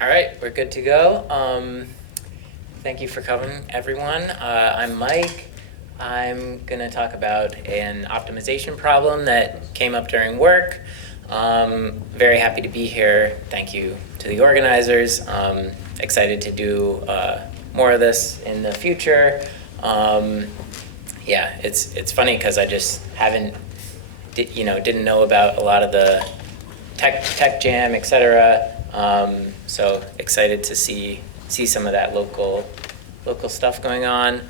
All right, we're good to go. Thank you for coming, everyone. I'm Mike. I'm going to talk about an optimization problem that came up during work. Very happy to be here. Thank you to the organizers. Excited to do more of this in the future. Yeah, it's funny because I just didn't know about a lot of the tech jam, etc. So excited to see some of that local stuff going on.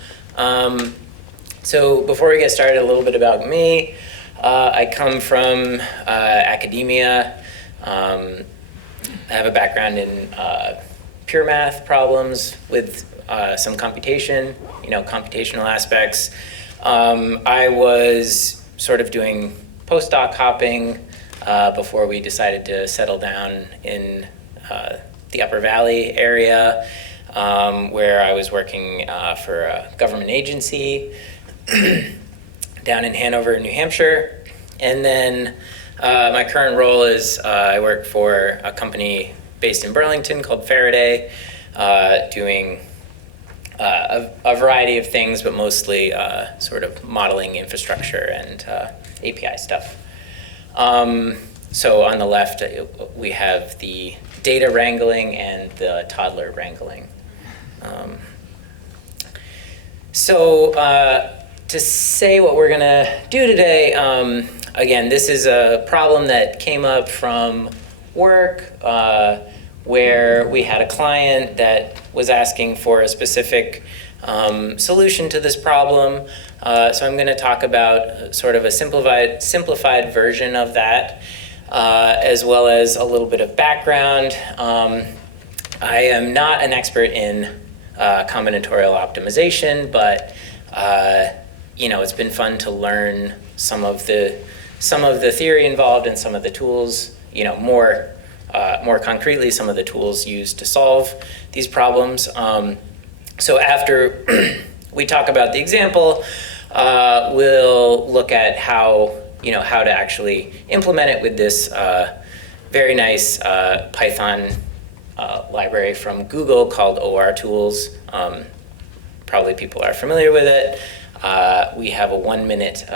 So before we get started, a little bit about me. I come from academia. I have a background in pure math problems with some computation, computational aspects. I was sort of doing postdoc hopping before we decided to settle down in the Upper Valley area, where I was working for a government agency down in Hanover, New Hampshire. And then my current role is I work for a company based in Burlington called Faraday, doing a variety of things, but mostly sort of modeling infrastructure and API stuff. So on the left, we have the data wrangling and the toddler wrangling. So to say what we're gonna do today, again, this is a problem that came up from work where we had a client that was asking for a specific solution to this problem. So I'm gonna talk about sort of a simplified version of that, as well as a little bit of background. I am not an expert in combinatorial optimization, but it's been fun to learn some of the theory involved and some of the tools, more concretely, some of the tools used to solve these problems. So after we talk about the example, we'll look at how to actually implement it with this very nice Python library from Google called OR Tools. Probably people are familiar with it. We have a 1-minute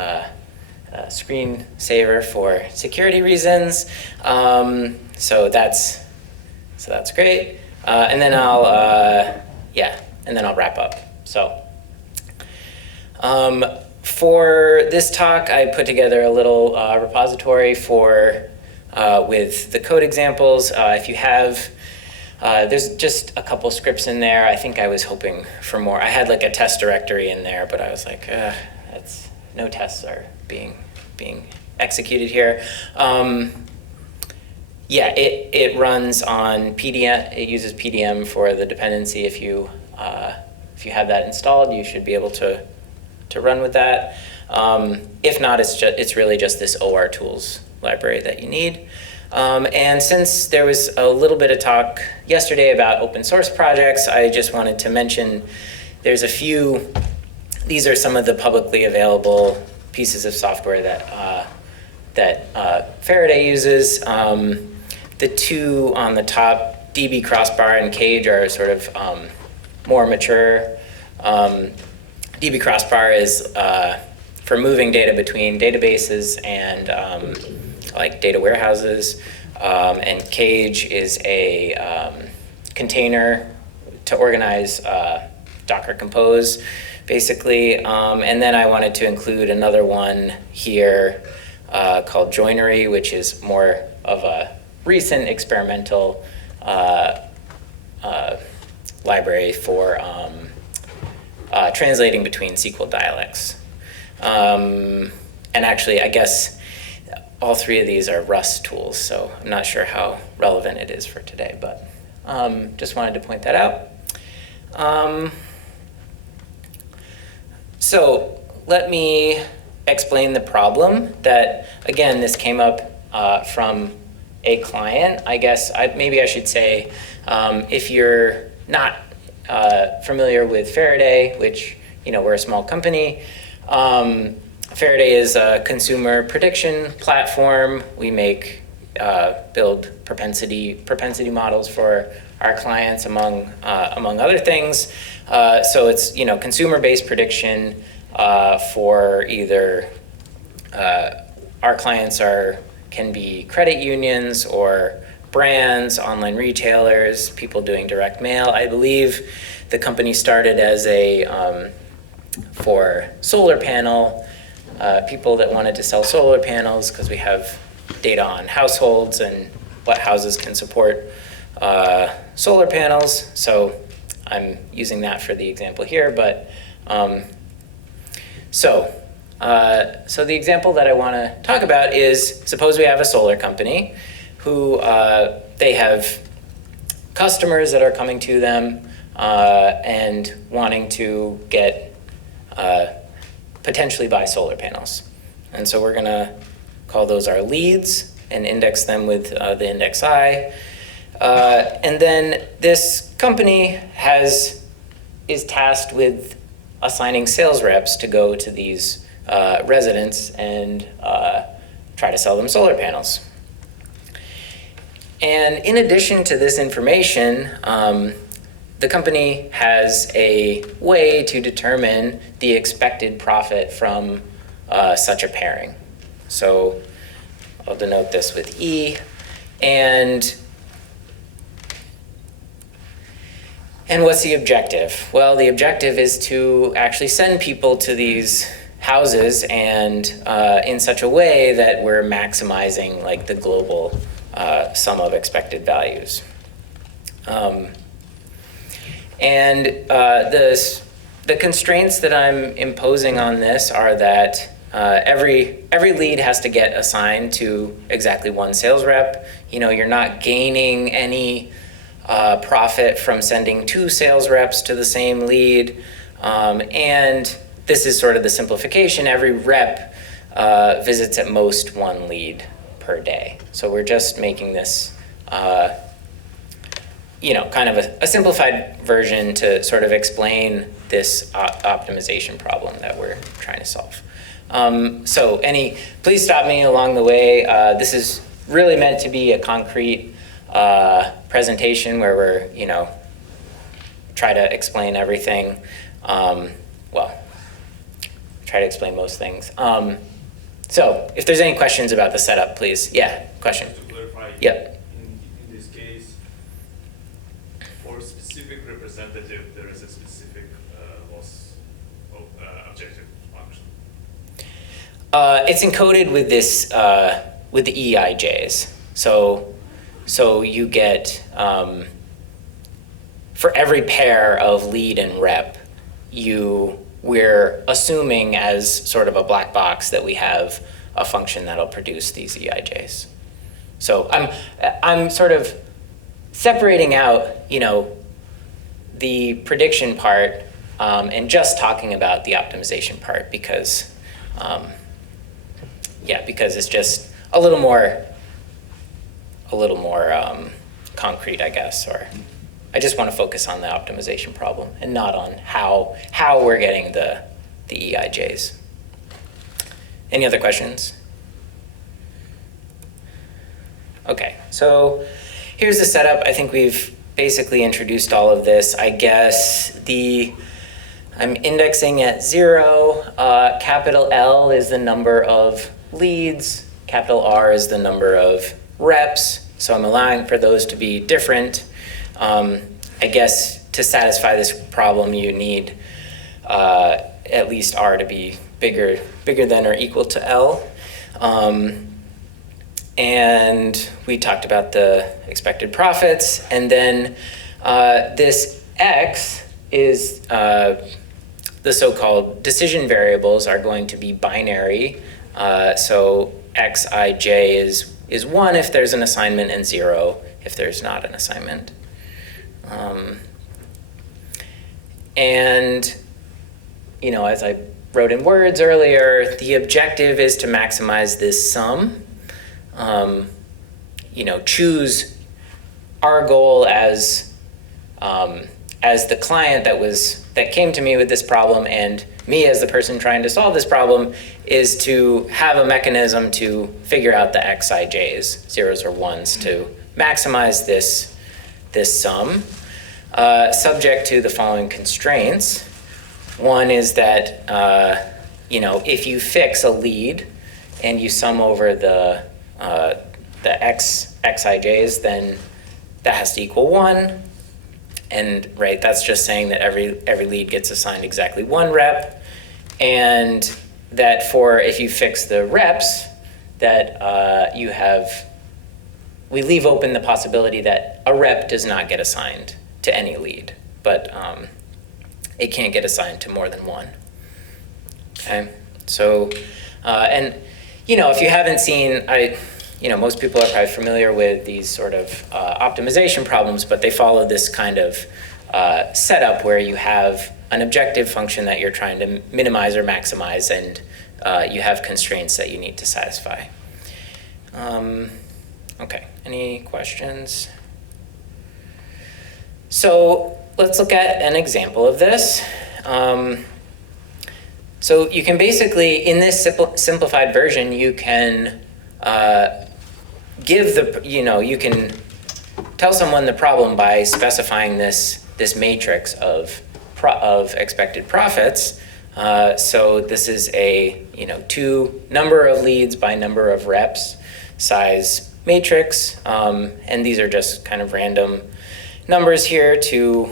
screen saver for security reasons. So that's great. And then I'll wrap up. So for this talk, I put together a little repository with the code examples. If you have, there's just a couple scripts in there. I think I was hoping for more. I had like a test directory in there, but I was like, no tests are being executed here. It runs on PDM. It uses PDM for the dependency. If you have that installed, you should be able to run with that. If not, it's really just this OR tools library that you need. And since there was a little bit of talk yesterday about open source projects, I just wanted to mention there's a few. These are some of the publicly available pieces of software that Faraday uses. The two on the top, DB Crossbar and Cage, are sort of more mature. DB Crossbar is for moving data between databases and like data warehouses, and Cage is a container to organize Docker Compose, basically. And then I wanted to include another one here called Joinery, which is more of a recent experimental library for translating between SQL dialects. And actually, I guess all three of these are Rust tools, so I'm not sure how relevant it is for today, but just wanted to point that out. So let me explain the problem that, again, this came up from a client. I guess maybe I should say, if you're not familiar with Faraday, which, we're a small company, Faraday is a consumer prediction platform. We make build propensity models for our clients, among other things. So it's consumer-based prediction for either our clients can be credit unions or brands, online retailers, people doing direct mail. I believe the company started as for solar panel, people that wanted to sell solar panels, because we have data on households and what houses can support solar panels. So I'm using that for the example here, but so the example that I want to talk about is, suppose we have a solar company who they have customers that are coming to them and wanting to get potentially buy solar panels. And so we're going to call those our leads and index them with the index I. And then this company is tasked with assigning sales reps to go to these residents and try to sell them solar panels. And in addition to this information, the company has a way to determine the expected profit from such a pairing. So I'll denote this with E. And what's the objective? Well, the objective is to actually send people to these houses and in such a way that we're maximizing like the global sum of expected values. And the constraints that I'm imposing on this are that every lead has to get assigned to exactly one sales rep. You're not gaining any profit from sending two sales reps to the same lead. And this is sort of the simplification. Every rep visits at most one lead per day. So we're just making this kind of a simplified version to sort of explain this optimization problem that we're trying to solve. So please stop me along the way. This is really meant to be a concrete presentation where we're, try to explain everything. Try to explain most things. So if there's any questions about the setup, please. Yeah, question. To clarify, yep. In this case, for specific representative, there is a specific loss objective function. It's encoded with this with the EIJs. So you get for every pair of lead and rep, we're assuming as sort of a black box that we have a function that'll produce these EIJs. So I'm sort of separating out, the prediction part and just talking about the optimization part because, because it's just a little more concrete, I guess, or I just want to focus on the optimization problem and not on how we're getting the EIJs. Any other questions? Okay, so here's the setup. I think we've basically introduced all of this. I guess I'm indexing at 0. Capital L is the number of leads. Capital R is the number of reps. So I'm allowing for those to be different. I guess to satisfy this problem, you need at least R to be bigger than or equal to L. And we talked about the expected profits. And then this X is the so-called decision variables are going to be binary. So Xij is 1 if there's an assignment and 0 if there's not an assignment. And, as I wrote in words earlier, the objective is to maximize this sum. Choose our goal as the client that came to me with this problem and me as the person trying to solve this problem is to have a mechanism to figure out the xij's, zeros or ones, to maximize this sum, subject to the following constraints. One is that if you fix a lead and you sum over the xij's, then that has to equal 1. And right, that's just saying that every lead gets assigned exactly 1 rep, and that if you fix the reps, that we leave open the possibility that a rep does not get assigned to any lead, but it can't get assigned to more than 1. Okay, so and if you haven't seen, most people are probably familiar with these sort of optimization problems, but they follow this kind of setup where you have an objective function that you're trying to minimize or maximize, and you have constraints that you need to satisfy. Okay, any questions? So let's look at an example of this. So you can basically, in this simplified version, you can you can tell someone the problem by specifying this matrix of expected profits. So this is a number of leads by number of reps size matrix, and these are just kind of random numbers here to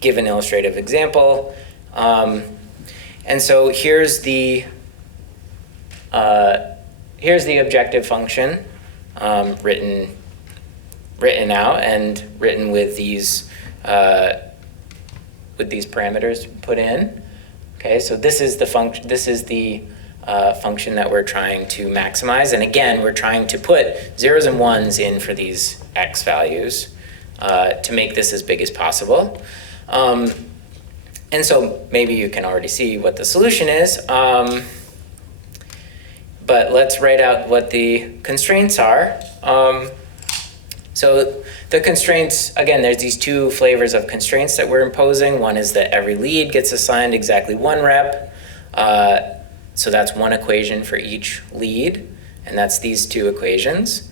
give an illustrative example. And so here's the objective function written out and written with these parameters put in. Okay, so this is the function. This is the function that we're trying to maximize. And again, we're trying to put zeros and ones in for these x values to make this as big as possible. And so maybe you can already see what the solution is. But let's write out what the constraints are. So the constraints, again, there's these two flavors of constraints that we're imposing. One is that every lead gets assigned exactly 1 rep. So that's one equation for each lead, and that's these two equations.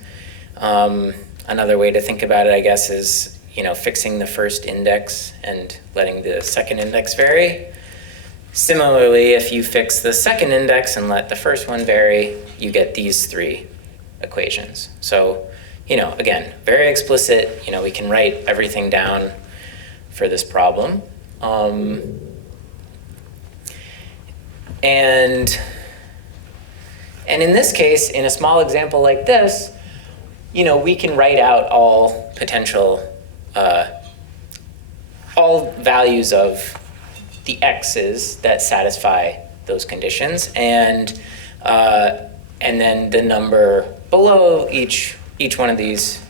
Another way to think about it, I guess, is fixing the first index and letting the second index vary. Similarly, if you fix the second index and let the first one vary, you get these 3 equations. So, again, very explicit. We can write everything down for this problem. And in this case, in a small example like this, we can write out all potential, all values of the x's that satisfy those conditions, and then the number below each one of these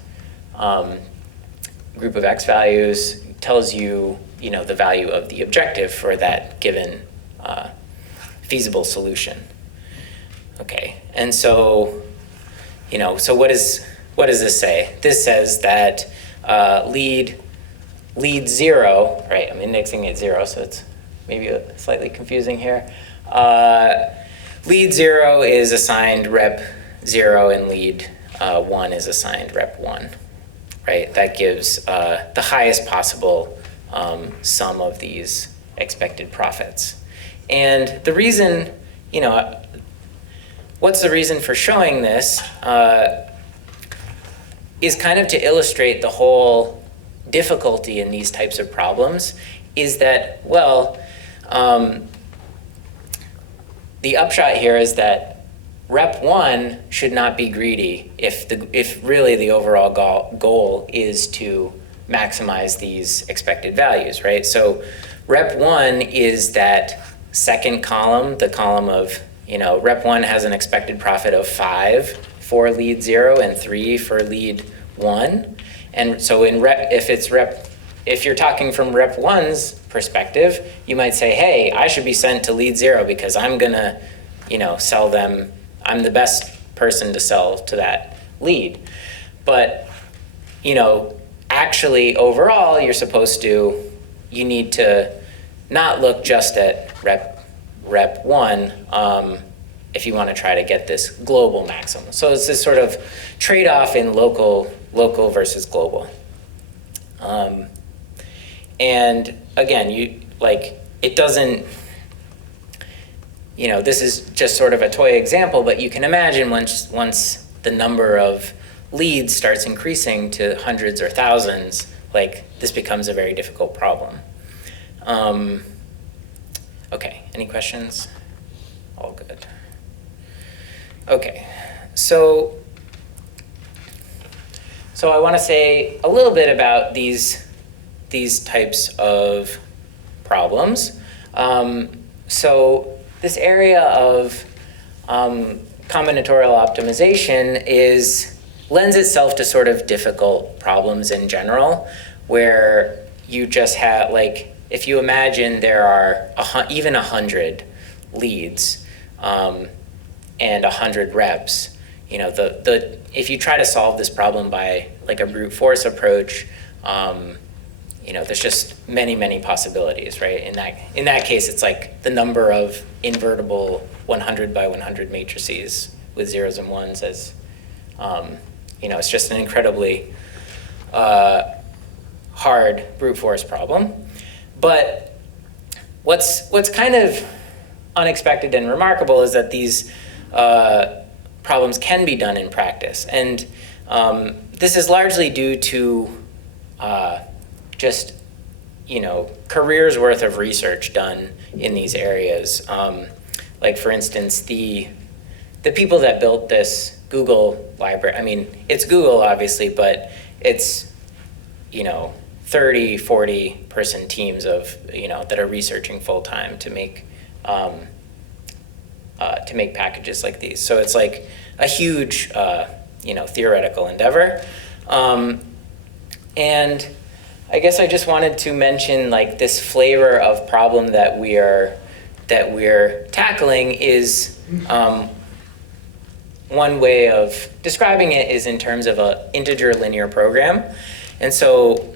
group of x values tells you, the value of the objective for that given feasible solution. Okay, and so, so what does this say? This says that lead 0, right? I'm indexing at 0, so it's maybe slightly confusing here. Lead 0 is assigned rep 0, and lead 1 is assigned rep 1, right? That gives the highest possible sum of these expected profits. And the reason, what's the reason for showing this is kind of to illustrate the whole difficulty in these types of problems, is that, the upshot here is that rep 1 should not be greedy if really the overall goal is to maximize these expected values, right? So rep 1 is that second column, the column of, rep 1 has an expected profit of 5 for lead 0 and 3 for lead 1. And so if you're talking from rep 1's perspective, you might say, hey, I should be sent to lead 0 because I'm gonna, sell them. I'm the best person to sell to that lead. But, actually overall, you need to not look just at rep 1 if you want to try to get this global maximum. So it's this sort of trade-off in local versus global. And again, it doesn't, this is just sort of a toy example, but you can imagine once the number of leads starts increasing to hundreds or thousands, this becomes a very difficult problem. Okay, any questions? All good. Okay, so I want to say a little bit about these types of problems. So this area of combinatorial optimization lends itself to sort of difficult problems in general, where you just have, if you imagine there are even 100 leads and 100 reps, if you try to solve this problem by a brute force approach, there's just many possibilities, right? In that case, it's the number of invertible 100 by 100 matrices with zeros and ones as, it's just an incredibly hard brute force problem. But what's kind of unexpected and remarkable is that these problems can be done in practice. And this is largely due to just, careers worth of research done in these areas. For instance, the people that built this Google library, it's Google obviously, but it's, 30, 40 person teams of, that are researching full time to make packages like these. So it's a huge, theoretical endeavor. And I guess I just wanted to mention this flavor of problem that we're tackling is one way of describing it is in terms of an integer linear program. And so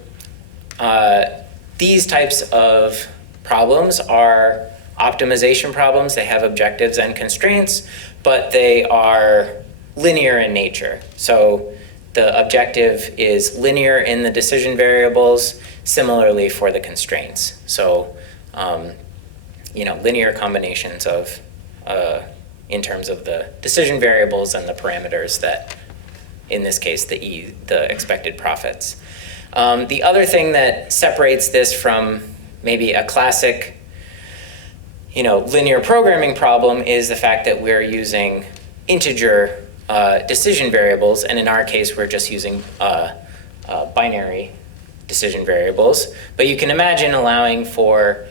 these types of problems are optimization problems. They have objectives and constraints, but they are linear in nature. So the objective is linear in the decision variables, similarly for the constraints. So, linear combinations of, in terms of the decision variables and the parameters that, in this case, the expected profits. The other thing that separates this from maybe a classic, linear programming problem is the fact that we're using integer decision variables, and in our case, we're just using binary decision variables. But you can imagine allowing for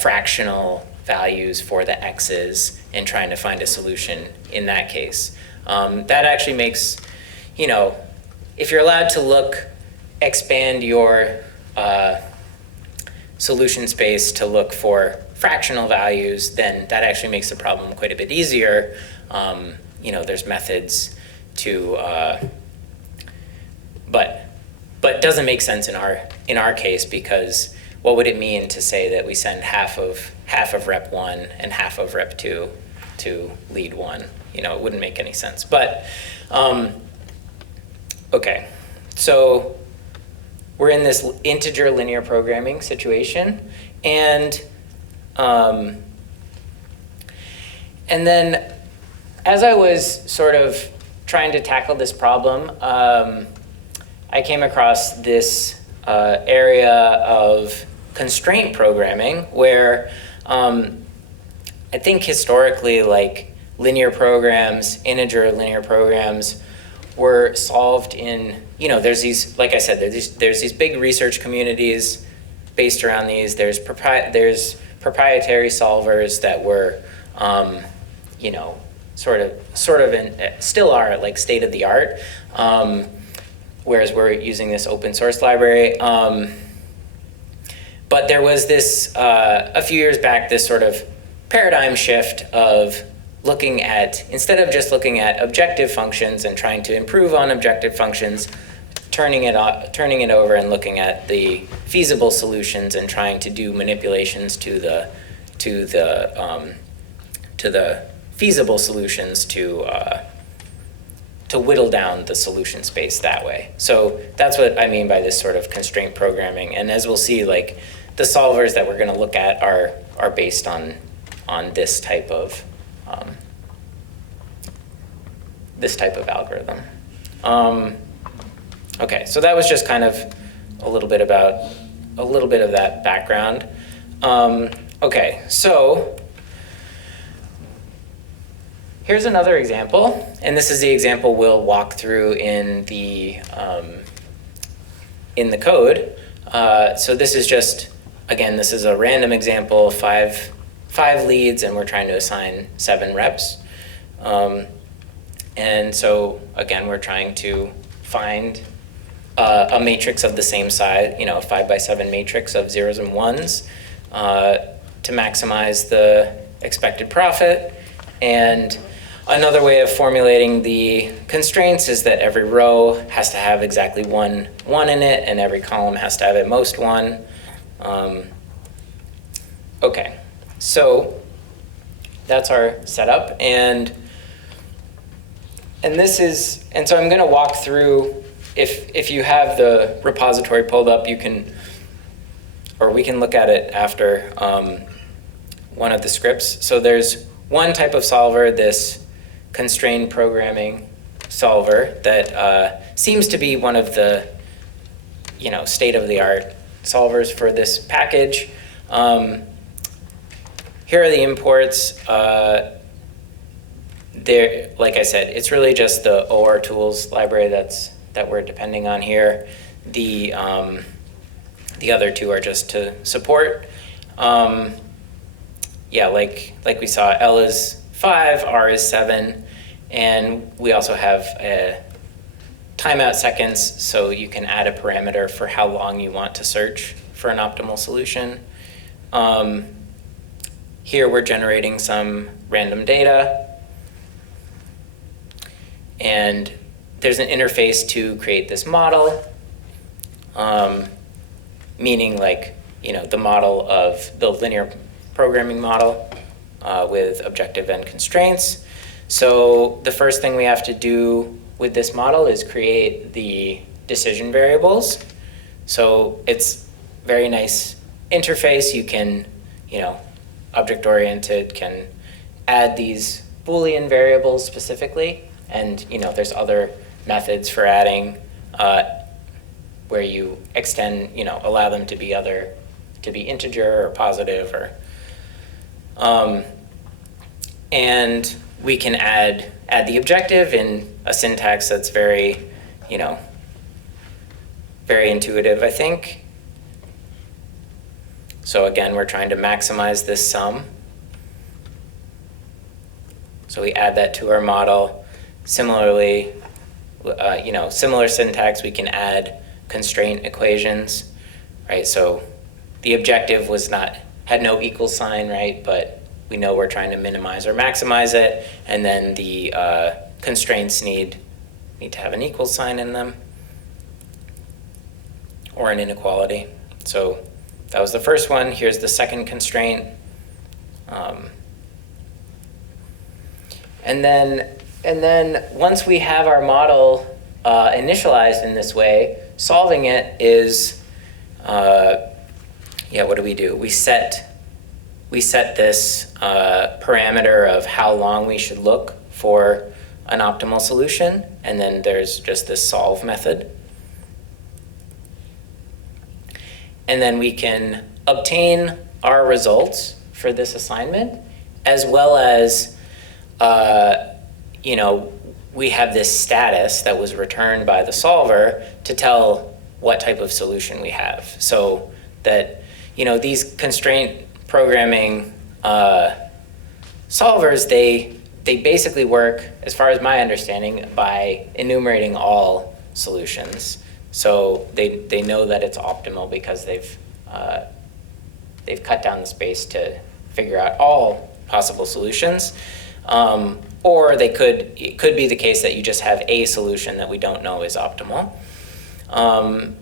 fractional values for the x's and trying to find a solution in that case. That actually makes, if you're allowed to expand your solution space to look for fractional values, then that actually makes the problem quite a bit easier. There's methods to, but doesn't make sense in our case, because what would it mean to say that we send half of rep 1 and half of rep 2 to lead 1? It wouldn't make any sense. But okay, so we're in this integer linear programming situation, and then as I was sort of trying to tackle this problem, I came across this area of constraint programming where I think historically, linear programs, integer linear programs, were solved in, there's these, like I said, there's these big research communities based around these. There's proprietary solvers that were, sort of still are state of the art, whereas we're using this open source library. But there was this, a few years back, this sort of paradigm shift of looking at, instead of just looking at objective functions and trying to improve on objective functions, turning it over and looking at the feasible solutions and trying to do manipulations to the feasible solutions to whittle down the solution space that way. So that's what I mean by this sort of constraint programming. And as we'll see, like the solvers that we're going to look at are based on this type of algorithm. Okay, so that was just kind of a little bit of that background. Okay, so here's another example, and this is the example we'll walk through in the code. So this is just, again, this is a random example, five leads, and we're trying to assign 7 reps. And so again, we're trying to find a matrix of the same size, a 5x7 matrix of zeros and ones to maximize the expected profit. And another way of formulating the constraints is that every row has to have exactly one in it, and every column has to have at most 1. Okay, so that's our setup, and so I'm going to walk through. If you have the repository pulled up, we can look at it after one of the scripts. So there's one type of solver, this constrained programming solver, that seems to be one of the state-of-the-art solvers for this package. Here are the imports. There, like I said, it's really just the OR tools library that we're depending on here. The other two are just to support. Yeah, like we saw, L is 5, R is 7, and we also have timeout seconds, so you can add a parameter for how long you want to search for an optimal solution. Here we're generating some random data, and there's an interface to create this model, meaning the model of the linear programming model with objective and constraints. So the first thing we have to do with this model is create the decision variables. So it's very nice interface. You can, object-oriented, can add these Boolean variables specifically, and there's other methods for adding where you extend, allow them to be integer or positive, or and we can add the objective in a syntax that's very, very intuitive, I think. So again, we're trying to maximize this sum. So we add that to our model. Similarly, similar syntax, we can add constraint equations, right? So the objective had no equal sign, right? But we know we're trying to minimize or maximize it, and then the constraints need to have an equal sign in them, or an inequality. So that was the first one. Here's the second constraint. And then once we have our model initialized in this way, solving it is, what do? We set this parameter of how long we should look for an optimal solution, and then there's just this solve method. And then we can obtain our results for this assignment, as well as we have this status that was returned by the solver to tell what type of solution we have. So that, these constraint programming solvers, they basically work, as far as my understanding, by enumerating all solutions. So they know that it's optimal because they've cut down the space to figure out all possible solutions. Or it could be the case that you just have a solution that we don't know is optimal. And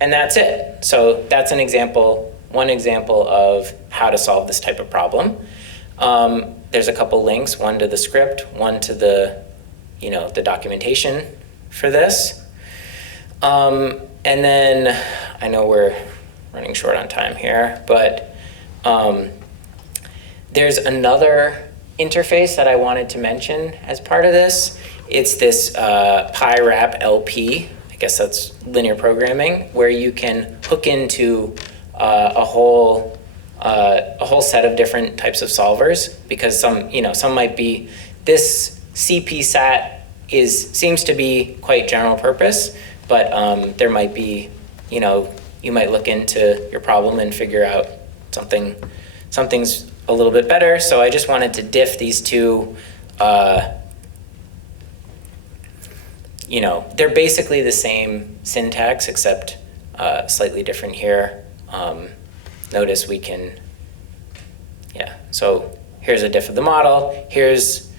that's it. So that's an example, one example of how to solve this type of problem. There's a couple links, one to the script, one to the, the documentation for this. And then I know we're running short on time here, but there's another interface that I wanted to mention as part of this. It's this PyWrap LP. I guess that's linear programming, where you can hook into a whole set of different types of solvers, because some might be, this CP-SAT seems to be quite general purpose, but there might be, you might look into your problem and figure out something's a little bit better. So I just wanted to diff these two. They're basically the same syntax, except slightly different here. Notice we can, so here's a diff of the model. Here's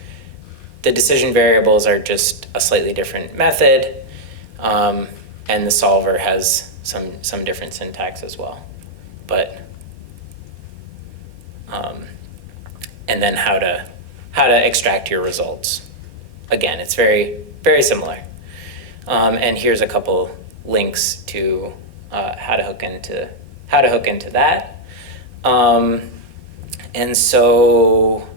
the decision variables are just a slightly different method. And the solver has some different syntax as well. But, and then how to extract your results. Again, it's very, very similar. And here's a couple links to how to hook into that. And so,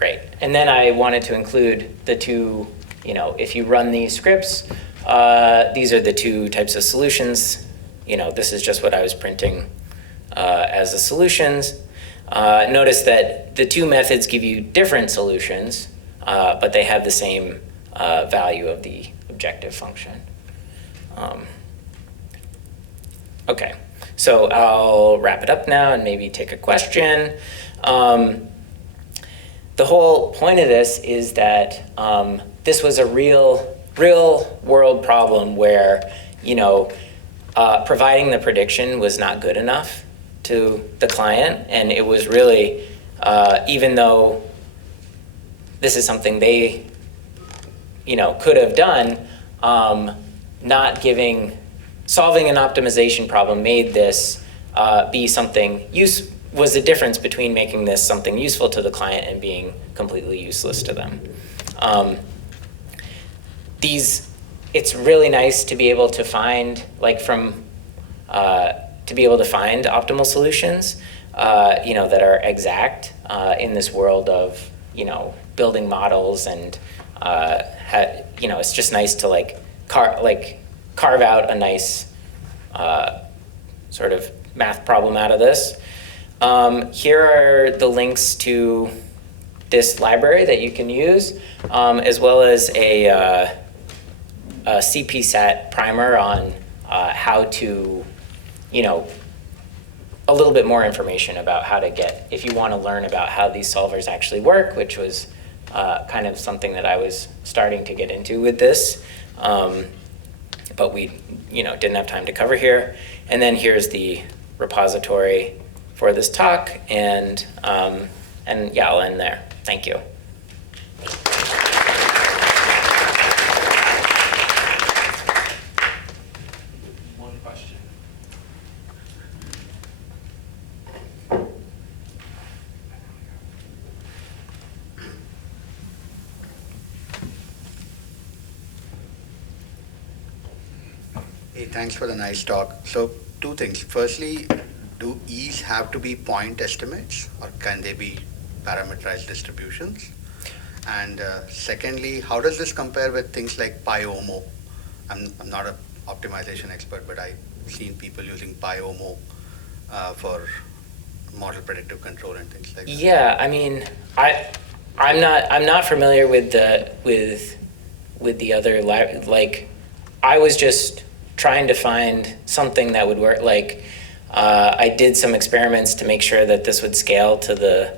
right. And then I wanted to include the two, if you run these scripts, these are the two types of solutions. This is just what I was printing as the solutions. Notice that the two methods give you different solutions, but they have the same value of the objective function. Okay, so I'll wrap it up now and maybe take a question. The whole point of this is that this was a real world problem where, providing the prediction was not good enough to the client, and it was really, even though this is something they, could have done, solving an optimization problem made this be something was the difference between making this something useful to the client and being completely useless to them. It's really nice to be able to find, to be able to find optimal solutions, that are exact in this world of, building models, and it's just nice to carve out a nice sort of math problem out of this. Here are the links to this library that you can use, as well as a CP-SAT primer on how to, a little bit more information about how to get, if you want to learn about how these solvers actually work, which was kind of something that I was starting to get into with this, but we didn't have time to cover here. And then here's the repository for this talk, and yeah, I'll end there. Thank you. One question. Hey, thanks for the nice talk. So, two things. Firstly, do E's have to be point estimates, or can they be parameterized distributions? And secondly, how does this compare with things like PyOmo? I'm not an optimization expert, but I've seen people using PyOmo for model predictive control and things like that. Yeah, I mean, I'm not familiar with the other I was just trying to find something that would work. I did some experiments to make sure that this would scale to the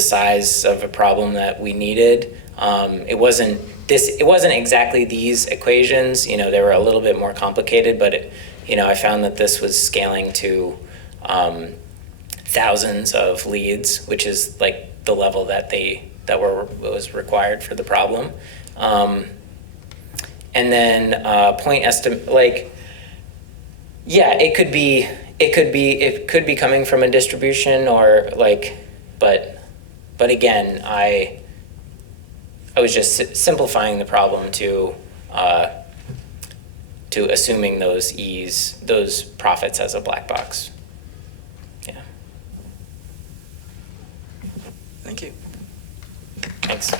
size of a problem that we needed. It wasn't exactly these equations. They were a little bit more complicated, but I found that this was scaling to thousands of leads, which is the level that they was required for the problem. And then point estimate, like, yeah, it could be coming from a distribution or like, but again, I was just simplifying the problem to assuming those profits as a black box. Yeah. Thank you. Thanks.